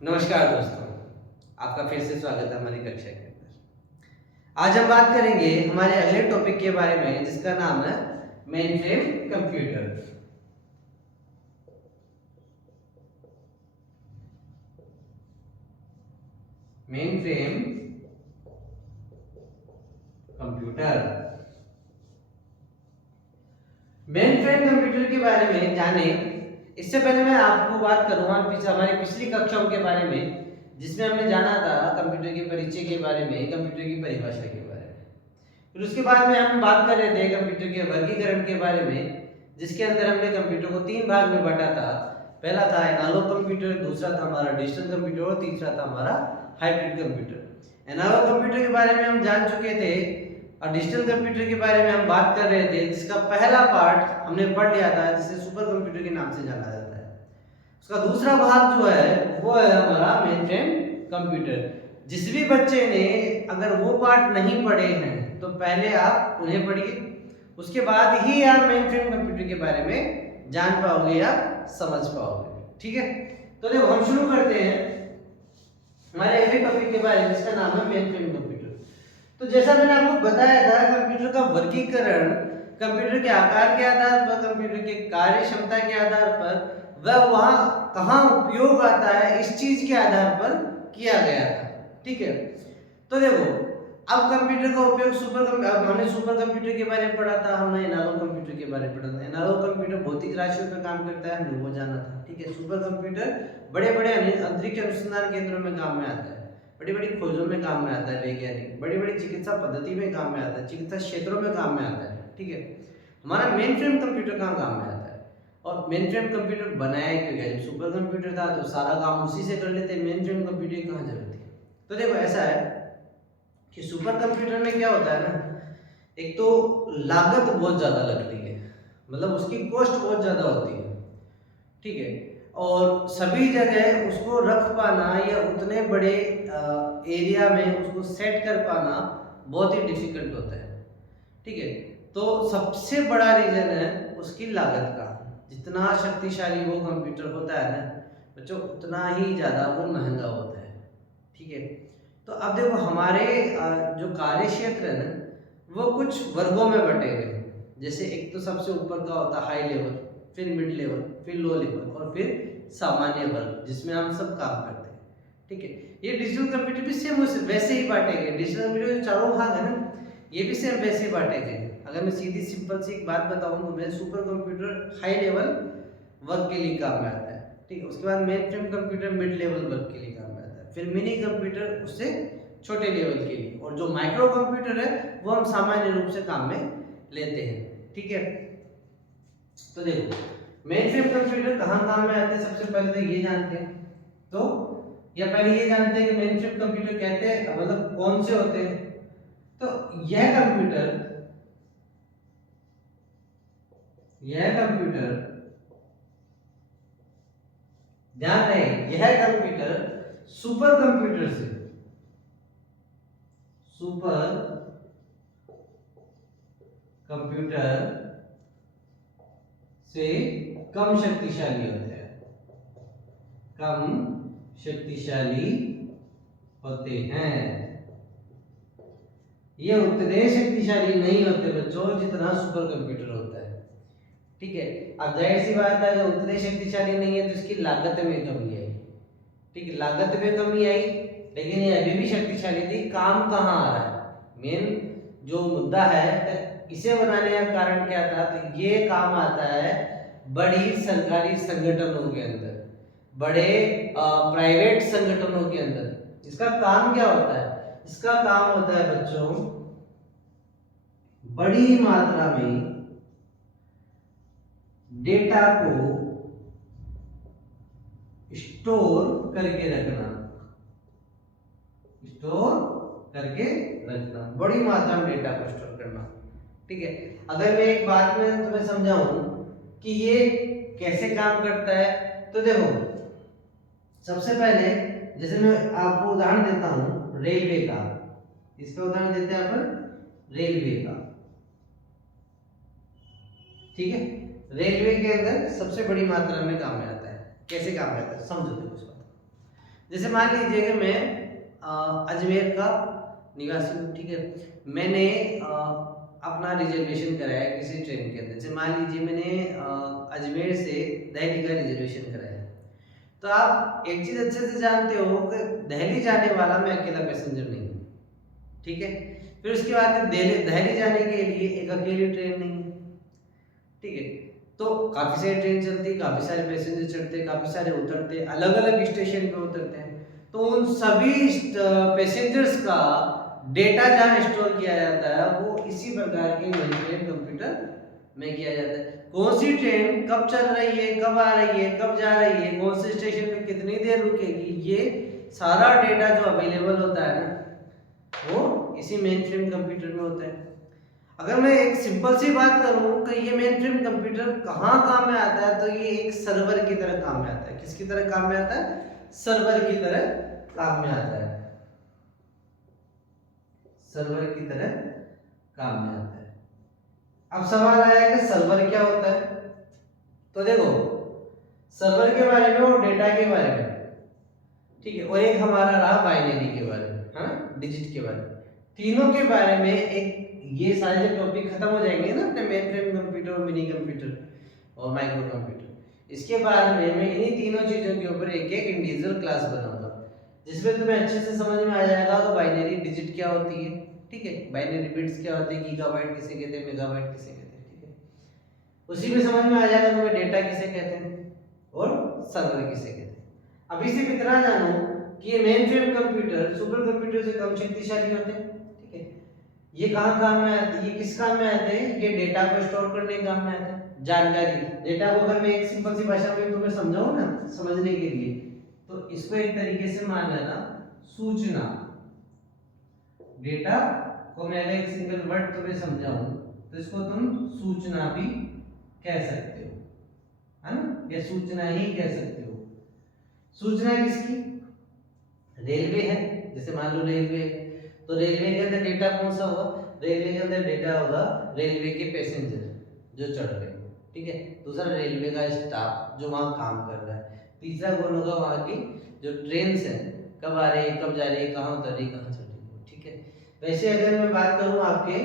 नमस्कार दोस्तों, आपका फिर से स्वागत है हमारी कक्षा के अंदर। आज हम बात करेंगे हमारे अगले टॉपिक के बारे में जिसका नाम है mainframe computer. Mainframe computer. Mainframe computer के बारे में जाने इससे पहले मैं आपको बात करूंगा हमारी पिछली कक्षाओं के बारे में, जिसमें हमने जाना था कंप्यूटर के परिचय के बारे में, कंप्यूटर की परिभाषा के बारे में। फिर उसके बाद में हम बात कर रहे थे कंप्यूटर के वर्गीकरण के बारे में, जिसके अंदर हमने कंप्यूटर को 3 भाग में बांटा था। पहला था एनालॉग कंप्यूटर, दूसरा था हमारा डिजिटल कंप्यूटर और तीसरा था हमारा हाइब्रिड कंप्यूटर। एनालॉग कंप्यूटर के बारे में हम जान चुके थे और डिजिटल कंप्यूटर के बारे में हम बात कर रहे थे, जिसका पहला पार्ट हमने पढ़ लिया था, जिसे सुपर कंप्यूटर के नाम से जाना जाता है। उसका दूसरा भाग जो है वो है हमारा मेनफ्रेम कंप्यूटर। जिस भी बच्चे ने अगर वो पार्ट नहीं पढ़े हैं तो पहले आप उन्हें पढ़िए, उसके बाद ही आप मेनफ्रेम कंप्यूटर के बारे में जान पाओगे या समझ पाओगे। ठीक है, तो देखो हम शुरू करते हैं हमारे अगले टॉपिक के बारे में, जिसका नाम है मेनफ्रेम कंप्यूटर। तो जैसा मैंने आपको बताया था, कंप्यूटर का वर्गीकरण कंप्यूटर के आकार के आधार पर, कंप्यूटर के कार्य क्षमता के आधार पर, वह वहां कहाँ उपयोग आता है इस चीज के आधार पर किया गया था। ठीक है, तो देखो अब कंप्यूटर का उपयोग हमने सुपर कंप्यूटर के बारे में पढ़ा था, हमने एनालॉग कंप्यूटर के बारे में पढ़ा था। एनालॉग कंप्यूटर भौतिक राशियों पर काम करता है, हमने वो जाना था। ठीक है, सुपर कंप्यूटर बड़े बड़े अंतरिक्ष अनुसंधान केंद्रों में काम में आता है, बड़ी बड़ी खोजों में काम में आता है, वैज्ञानिक बड़ी बड़ी चिकित्सा पद्धति में काम में आता है, चिकित्सा क्षेत्रों में काम में आता है। ठीक है, हमारा मेन फ्रेम कंप्यूटर कहाँ काम में आता है और मेन फ्रेम कंप्यूटर बनाया क्यों गया? जब सुपर कंप्यूटर था तो सारा काम उसी से कर लेते, मेन फ्रेम कंप्यूटर की कहाँ जरूरत थी? तो देखो ऐसा है कि सुपर कंप्यूटर में क्या होता है ना, एक तो लागत बहुत ज्यादा लगती है, मतलब उसकी कॉस्ट बहुत ज्यादा होती है। ठीक है, और सभी जगह उसको रख पाना या उतने बड़े एरिया में उसको सेट कर पाना बहुत ही डिफिकल्ट होता है। ठीक है, तो सबसे बड़ा रीजन है उसकी लागत का। जितना शक्तिशाली वो कंप्यूटर होता है ना बच्चों, उतना ही ज़्यादा वो महंगा होता है। ठीक है, तो अब देखो हमारे जो कार्य क्षेत्र है ना, वो कुछ वर्गों में बटे हुए हैं। जैसे एक तो सबसे ऊपर का होता है हाई लेवल, फिर मिड लेवल, फिर लो लेवल और फिर सामान्य वर्ग, जिसमें हम सब काम करते हैं। ठीक है, ये डिजिटल कंप्यूटर भी सेम वैसे ही बांटे गए। डिजिटल कंप्यूटर जो चारों भाग है ना, ये भी सेम वैसे ही बांटे गए। अगर मैं सीधी सिंपल सी एक बात बताऊं तो मैं super computer high level work के लिए काम में आता है। ठीक है, उसके बाद main frame computer mid level work के लिए काम में आता है, फिर मिनी कंप्यूटर उससे छोटे लेवल के लिए, और जो माइक्रो कंप्यूटर है वो हम सामान्य रूप से काम में लेते हैं। ठीक है, तो देखो मेन फ्रेम कंप्यूटर कहाँ काम में आते हैं, सबसे पहले तो ये जानते हैं। तो या पहले ये जानते हैं कि मेन फ्रेम कंप्यूटर कहते हैं मतलब कौन से होते हैं। तो यह कंप्यूटर ध्यान रहे, यह कंप्यूटर सुपर कंप्यूटर से कम शक्तिशाली होते हैं, कम शक्तिशाली होते हैं। ये उतने शक्तिशाली नहीं होते बच्चों जितना सुपर कंप्यूटर होता है। ठीक है, अब जाहिर सी बात है अगर उतने शक्तिशाली नहीं है तो इसकी लागत में कमी आई। ठीक है, लागत में कमी आई, लेकिन ये अभी भी शक्तिशाली थी। काम कहाँ आ रहा है, मेन जो मुद्दा है इसे बनाने का कारण क्या था, तो ये काम आता है बड़ी सरकारी संगठनों के अंदर, बड़े प्राइवेट संगठनों के अंदर। इसका काम क्या होता है? इसका काम होता है बच्चों बड़ी मात्रा में डेटा को स्टोर करके रखना, बड़ी मात्रा में डेटा को स्टोर करना। ठीक है, अगर मैं एक बात में तुम्हें समझाऊं कि ये कैसे काम करता है, तो देखो सबसे पहले जैसे मैं आपको उदाहरण देता हूं रेलवे का। इसका उदाहरण देते हैं अपन रेलवे का। ठीक है, रेलवे के अंदर सबसे बड़ी मात्रा में काम में आता है। कैसे काम करता है समझो, देखो इस बात। जैसे मान लीजिए कि मैं अजमेर का निवासी हूँ, ठीक है। मैंने अपना रिजर्वेशन कराया किसी ट्रेन के अंदर। जैसे मान लीजिए मैंने अजमेर से दिल्ली का रिजर्वेशन कराया। तो आप एक चीज अच्छे से जानते हो कि दिल्ली जाने वाला मैं अकेला पैसेंजर नहीं हूँ, ठीक है। फिर उसके बाद दिल्ली जाने के लिए एक अकेली ट्रेन नहीं है, ठीक है। तो काफी सारी ट्रेन चलती है, काफी सारे पैसेंजर चढ़ते, काफी सारे उतरते, अलग अलग स्टेशन पे उतरते हैं। तो उन सभी पैसेंजर्स का डेटा जहाँ स्टोर किया जाता है वो इसी प्रकार के मेन फ्रेम कंप्यूटर में किया जाता है। कौन सी ट्रेन कब चल रही है, कब आ रही है, कब जा रही है, कौन से स्टेशन पे कितनी देर रुकेगी, ये सारा डेटा जो अवेलेबल होता है ना वो इसी मेन फ्रेम कंप्यूटर में होता है। अगर मैं एक सिंपल सी बात करूं कि ये मेन फ्रेम कंप्यूटर कहाँ काम में आता है, तो ये एक सर्वर की तरह काम में आता है। किसकी तरह काम में आता है? सर्वर की तरह काम में आता है। सर्वर की तरह काम में आता है। अब सवाल आया कि सर्वर क्या होता है। तो देखो, सर्वर के बारे में और डेटा के बारे में, ठीक है, और एक हमारा रहा बाइनरी के बारे में, है ना, डिजिट के बारे में। तीनों के बारे में एक, ये सारे जो टॉपिक खत्म हो जाएंगे ना अपने मेन फ्रेम कंप्यूटर और मिनी कंप्यूटर और माइक्रो कंप्यूटर, इसके बाद में मैं इन्हीं तीनों चीजों के ऊपर एक एक इंडिविजुअल क्लास बनाऊंगा जिसमें तुम्हें अच्छे से समझ में आ जाएगा कि बाइनरी डिजिट क्या होती है, ठीक है, बाइनरी बिट्स क्या होते हैं, गीगाबाइट किसे कहते हैं, मेगाबाइट किसे कहते हैं, ठीक है। उसी में समझ में आ जाएगा तुम्हें डेटा किसे कहते हैं और सर्वर किसे कहते हैं। अभी सिर्फ इतना जानो कि ये main frame computer super computer से कम शक्तिशाली होते हैं, ठीक है। ये कहाँ काम में आते हैं, ये किस काम में आते हैं, ये डेटा को स्टोर करने के काम में आते हैं। जानकारी, डेटा को अगर मैं एक सिंपल सी भाषा में तुम्हें समझाऊं ना समझने के लिए, तो इसको एक तरीके से मान लेना सूचना। डेटा को मैं अगर एक सिंगल वर्ड तुम्हें समझाऊं तो इसको तुम सूचना भी कह सकते हो, है ना, या सूचना ही कह सकते हो। सूचना किसकी? रेलवे है, जैसे मान लो रेलवे, तो रेलवे के अंदर डेटा कौन सा होगा? रेलवे के अंदर डेटा होगा रेलवे के पैसेंजर जो चढ़ रहे हैं, ठीक है। दूसरा रेलवे का स्टाफ जो वहाँ काम कर रहा है। तीसरा कौन होगा? वहाँ की जो ट्रेन है, कब आ रही है, कब जा रही है, कहाँ उतर रही है, कहाँ चल रही है, ठीक है। वैसे अगर मैं बात करूँ आपके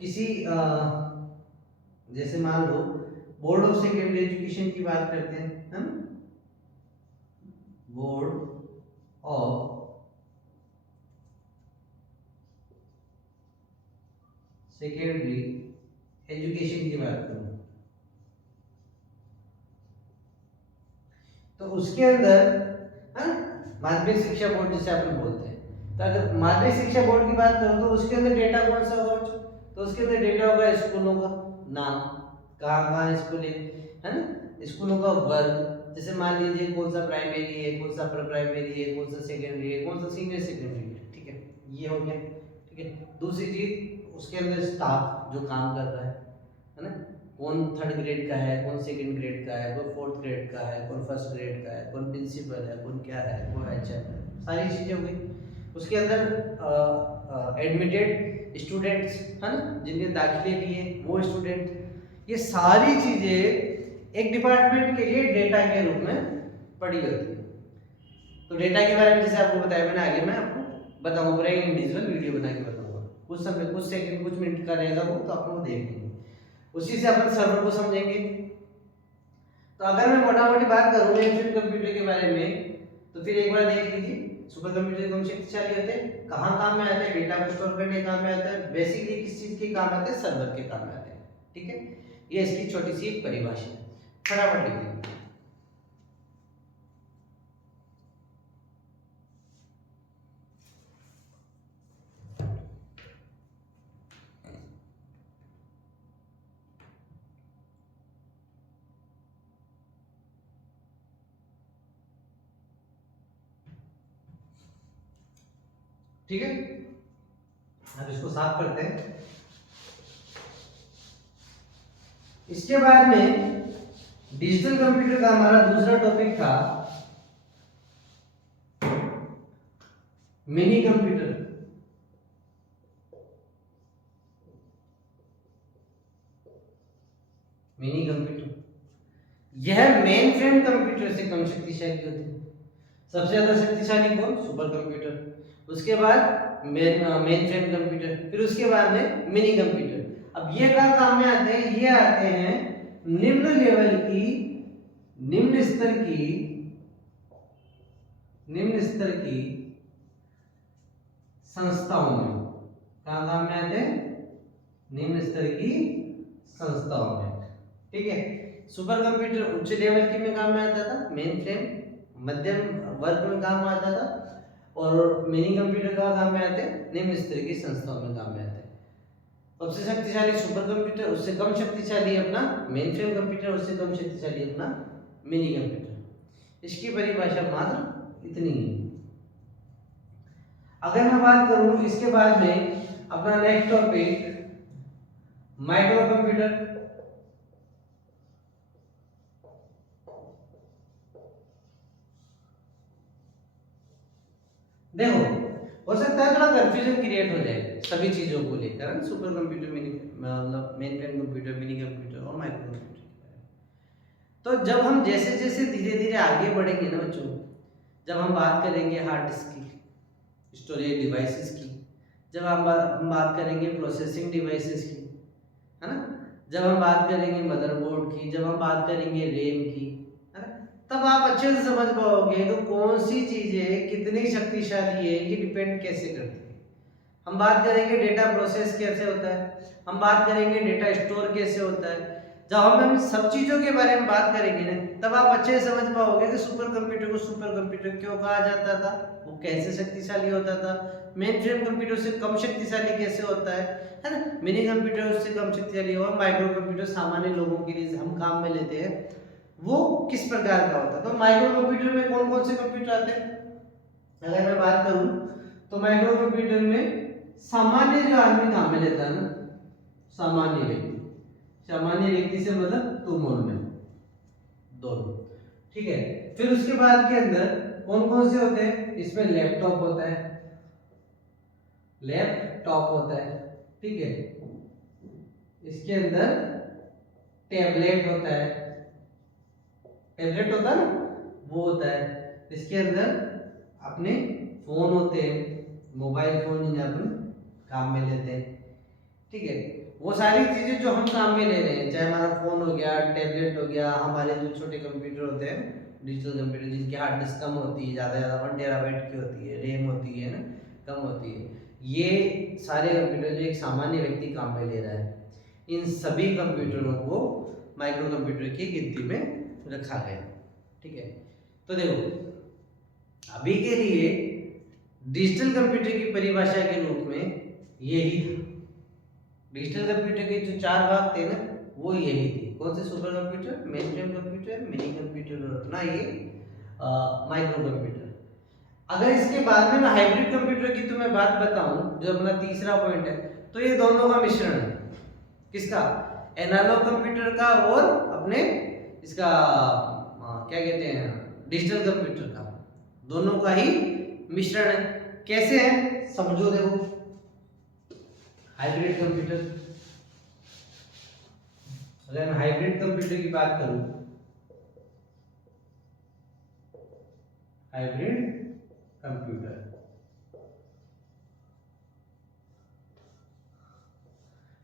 किसी जैसे मान लो बोर्ड ऑफ सेकेंडरी एजुकेशन की बात करते हैं हम, बोर्ड ऑफ सेकेंडरी एजुकेशन की बात करूं तो उसके अंदर, माध्यमिक शिक्षा बोर्ड जिसे आप लोग बोलते हैं, तो अगर माध्यमिक शिक्षा बोर्ड की बात करूं तो उसके अंदर डेटा कौन सा होगा बच्चों? तो उसके अंदर डेटा होगा स्कूलों का नाम, कहाँ कहाँ स्कूल है ना, स्कूलों का वर्ग, जैसे मान लीजिए कौन सा प्राइमरी है, कौन सा प्राइमरी है, कौन सा सेकेंडरी है, कौन सा सीनियर सेकेंडरी है, ठीक है, ये हो गया, ठीक है। दूसरी चीज उसके अंदर स्टाफ जो काम कर रहा है ना, कौन थर्ड ग्रेड का है, कौन सेकंड ग्रेड का है, कौन फोर्थ ग्रेड का है, कौन फर्स्ट ग्रेड का है, कौन प्रिंसिपल है, कौन क्या है, कौन एचएम है, सारी चीजें हो गई। उसके अंदर एडमिटेड स्टूडेंट्स है ना, जिनके दाखिले लिए वो स्टूडेंट, ये सारी चीजें एक डिपार्टमेंट के लिए डेटा के रूप में पड़ी होती है। तो डेटा के बारे में जैसे आपको बताया मैंने, आगे मैं आपको बताऊंगा, पूरा इंडिविजुअल वीडियो बना के बताऊंगा, कुछ समय कुछ सेकंड कुछ मिनट का रहेगा वो, तो आप लोग देख लेंगे। उसी से अपन सर्वर को समझेंगे। तो अगर मैं मोटा मोटी बात करूं मेन फ्रेम कंप्यूटर के बारे में, तो फिर एक बार देख लीजिए सुपर कंप्यूटर कौन शक्तिशाली होते हैं, कहाँ काम में आते हैं, डेटा को स्टोर करने के काम में आता है, बेसिकली किस चीज के काम आते हैं, सर्वर के काम में आते हैं, ठीक है। ये इसकी छोटी सी एक परिभाषा है, फटाफट लिख लीजिए। ठीक है, अब इसको साफ करते हैं। इसके बाद में डिजिटल कंप्यूटर का हमारा दूसरा टॉपिक था मिनी कंप्यूटर। मिनी कंप्यूटर यह मेन फ्रेम कंप्यूटर से कम शक्तिशाली होते हैं। सबसे ज्यादा शक्तिशाली कौन? Super computer. उसके बाद मेन फ्रेम कंप्यूटर, फिर उसके बाद में मिनी कंप्यूटर। अब ये कहाँ काम में आते हैं? ये आते हैं निम्न लेवल की, निम्न स्तर की, निम्न स्तर की संस्थाओं में। कहाँ काम में आते हैं? निम्न स्तर की संस्थाओं में। ठीक है। सुपर कंप्यूटर उच्च लेवल की में काम में आता था, मेन फ्रेम मध्यम वर्ग में काम में आता था, और मिनी कंप्यूटर का काम में आते हैं निम्न स्तर की संस्थाओं में काम में आते हैं। सबसे शक्तिशाली सुपर कंप्यूटर, उससे कम शक्तिशाली अपना मेन फ्रेम कंप्यूटर, उससे कम शक्तिशाली अपना मिनी कंप्यूटर। इसकी परिभाषा मात्र इतनी है। अगर मैं बात करूं इसके बाद में अपना नेक्स्ट टॉपिक माइक्रो कंप्यूटर। देखो, हो सकता है थोड़ा कंफ्यूजन क्रिएट हो जाए सभी चीजों को लेकर, सुपर कंप्यूटर, मिनी मतलब main frame computer, mini computer और माइक्रो कंप्यूटर। तो जब हम जैसे जैसे धीरे धीरे आगे बढ़ेंगे ना बच्चों, जब हम बात करेंगे हार्ड डिस्क की, स्टोरेज डिवाइसेस की, जब हम बात करेंगे प्रोसेसिंग डिवाइसेस की, है ना, जब हम बात करेंगे मदरबोर्ड की, जब हम बात करेंगे रैम की, है ना, तब आप अच्छे से समझ पाओगे तो कौन सी चीजें कितनी शक्तिशाली है, ये डिपेंड कैसे करती है। हम बात करेंगे डेटा प्रोसेस कैसे होता है, हम बात करेंगे डेटा स्टोर कैसे होता है। जब हम सब चीजों के बारे में बात करेंगे ना, तब आप अच्छे से समझ पाओगे कि सुपर कंप्यूटर को सुपर कंप्यूटर क्यों कहा जाता था, वो कैसे शक्तिशाली होता था, मेन फ्रेम कंप्यूटर से कम शक्तिशाली कैसे होता है ना, मिनी कंप्यूटर उससे कम शक्तिशाली हुआ, माइक्रो कंप्यूटर सामान्य लोगों के लिए हम काम में लेते हैं, वो किस प्रकार का होता है। तो माइक्रो कंप्यूटर में कौन कौन से कंप्यूटर आते हैं? अगर मैं बात करूं तो माइक्रो कंप्यूटर में सामान्य जो आदमी काम में लेता है ना, सामान्य व्यक्ति, सामान्य व्यक्ति से मतलब तुम और मैं दोनों, ठीक है। फिर उसके बाद के अंदर कौन कौन से होते हैं? इसमें लैपटॉप होता है, लैपटॉप होता है, ठीक है। इसके अंदर टैबलेट होता है, टैबलेट होता है ना, वो होता है। इसके अंदर अपने फोन होते हैं, मोबाइल फोन जिन्हें अपन काम में लेते हैं, ठीक है। वो सारी चीजें जो हम काम में ले रहे हैं, चाहे हमारा फोन हो गया, टैबलेट हो गया, हमारे जो छोटे कंप्यूटर होते हैं, डिजिटल कंप्यूटर जिनकी हार्ड डिस्क कम होती है, ज़्यादा ज़्यादा 1 टेराबाइट की होती है, रैम होती है ना, कम होती है, ये सारे कंप्यूटर जो एक सामान्य व्यक्ति काम में ले रहा है, इन सभी कंप्यूटरों को माइक्रो कंप्यूटर की गिनती में रखा गया, ठीक है। तो देखो, अभी के लिए डिजिटल कंप्यूटर की परिभाषा के रूप में यही था। डिजिटल कंप्यूटर के जो 4 भाग थे ना, वो यही थे। कौन से? Super computer, main frame computer, mini computer और अपना ये माइक्रो कंप्यूटर। अगर इसके बाद में मैं हाइब्रिड कंप्यूटर की तुम्हें बात बताऊं, जो अपना तीसरा पॉइंट है, तो ये दोनों का मिश्रण है। किसका? एनालॉग कंप्यूटर का और अपने इसका क्या कहते हैं, डिजिटल कंप्यूटर का, दोनों का ही मिश्रण है। कैसे है समझो, देखो। हाइब्रिड कंप्यूटर, अगर मैं हाइब्रिड कंप्यूटर की बात करूं, हाइब्रिड कंप्यूटर,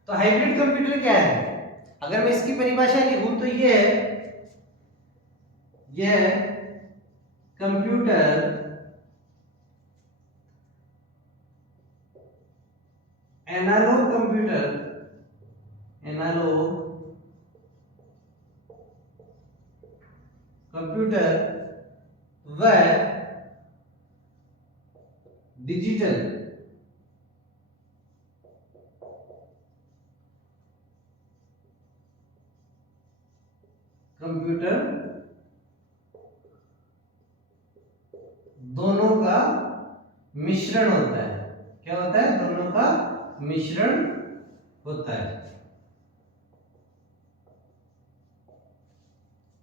तो हाइब्रिड कंप्यूटर क्या है? अगर मैं इसकी परिभाषा लिखूं तो ये है computer analog computer, analog computer व डिजिटल कंप्यूटर दोनों का मिश्रण होता है। क्या होता है? दोनों का मिश्रण होता है।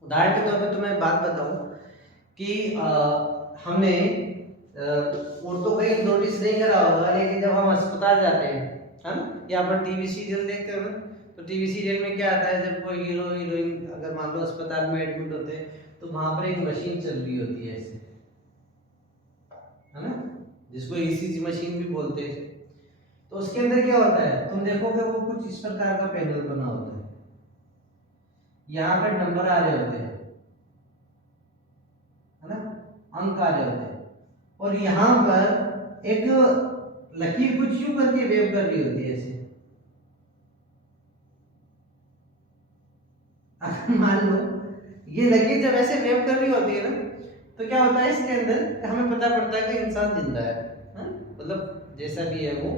उदाहरण के तौर पर तुम्हें बात बताऊं कि हमने और तो कहीं नोटिस नहीं करा होगा, लेकिन जब हम अस्पताल जाते हैं, है ना, या अपन टीवी सीरियल देखते हो ना, तो टीवी सीरियल में क्या आता है, जब कोई हीरो हीरोइन अगर मान लो अस्पताल में एडमिट होते हैं, तो वहां पर एक मशीन चल रही होती है ऐसे, जिसको ईसीजी मशीन भी बोलते हैं। तो उसके अंदर क्या होता है, तुम देखोगे वो कुछ इस प्रकार का पैनल बना होता है, यहाँ पर नंबर आ रहे होते हैं, है ना, अंक आ रहे होते हैं, और यहाँ पर एक लकीर कुछ यूं करके वेव कर रही होती है ऐसे। मान लो ये लकीर जब ऐसे वेव कर रही होती है ना, तो क्या होता है इसके अंदर हमें पता पड़ता है कि इंसान जिंदा है, मतलब जैसा भी है वो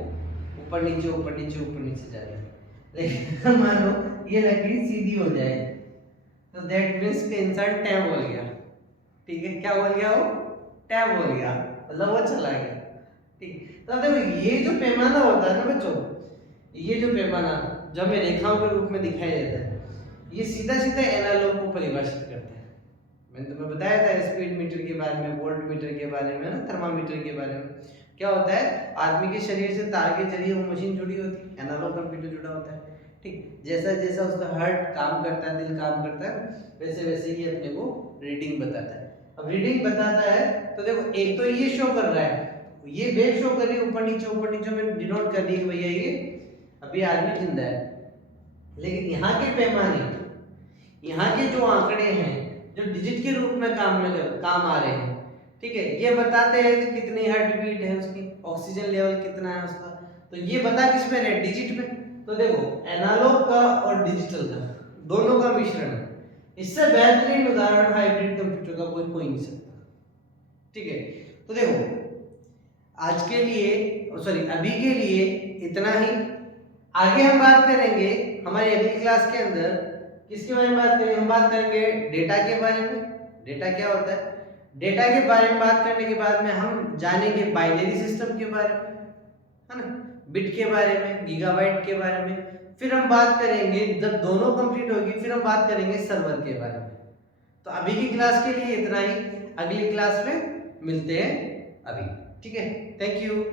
ऊपर नीचे ऊपर नीचे ऊपर नीचे जा रही है। लेकिन मान लो ये लकीर सीधी हो जाए तो दैट मीन्स कि इंसान टैब हो गया। ठीक है, क्या बोल गया वो, टैब हो गया, मतलब वो चला गया। ठीक, तो देखो ये जो पैमाना होता है ना बच्चों, ये जो पैमाना जो हमें रेखाओं के रूप में दिखाई देता है, ये सीधा सीधा एनालॉग को परिभाषित करता है। मैंने तुम्हें बताया था स्पीड मीटर के बारे में, वोल्ट मीटर के बारे में, ना थर्मामीटर के बारे में। क्या होता है, आदमी के शरीर से तार के जरिए वो मशीन जुड़ी होती है, एनालॉग कंप्यूटर जुड़ा होता है। ठीक, जैसा जैसा उसका हार्ट काम करता है, दिल काम करता है, वैसे वैसे ही अपने को रीडिंग बताता है। अब रीडिंग बताता है तो देखो एक तो ये शो कर रहा है, ये वेव शो कर रही है ऊपर नीचे में डिनोट कर रही है भैया ये अभी आदमी जिंदा है। लेकिन यहाँ के पैमाने, यहाँ के जो आंकड़े हैं जो डिजिट के रूप में काम आ रहे हैं, ठीक है, ये बताते हैं कि कितनी हार्ट बीट है उसकी, ऑक्सीजन लेवल कितना है उसका। तो ये बता किस पे है, डिजिट पे। तो देखो एनालॉग का और डिजिटल का दोनों का मिश्रण है। इससे बेहतरीन उदाहरण हाइब्रिड कंप्यूटर का कोई हो ही नहीं सकता। ठीक है, तो देखो आज के लिए सॉरी अभी के लिए इतना ही। आगे हम बात करेंगे हमारी अगली क्लास के अंदर किसके बारे में बात करेंगे, हम बात करेंगे डेटा के बारे में। डेटा क्या होता है, डेटा के बारे में बात करने के बाद में हम जानेंगे बाइनरी सिस्टम के बारे में, है ना, बिट के बारे में, गीगाबाइट के बारे में। फिर हम बात करेंगे जब दोनों कंप्लीट होगी फिर हम बात करेंगे सर्वर के बारे में। तो अभी की क्लास के लिए इतना ही, अगली क्लास में मिलते हैं अभी। ठीक है, थैंक यू।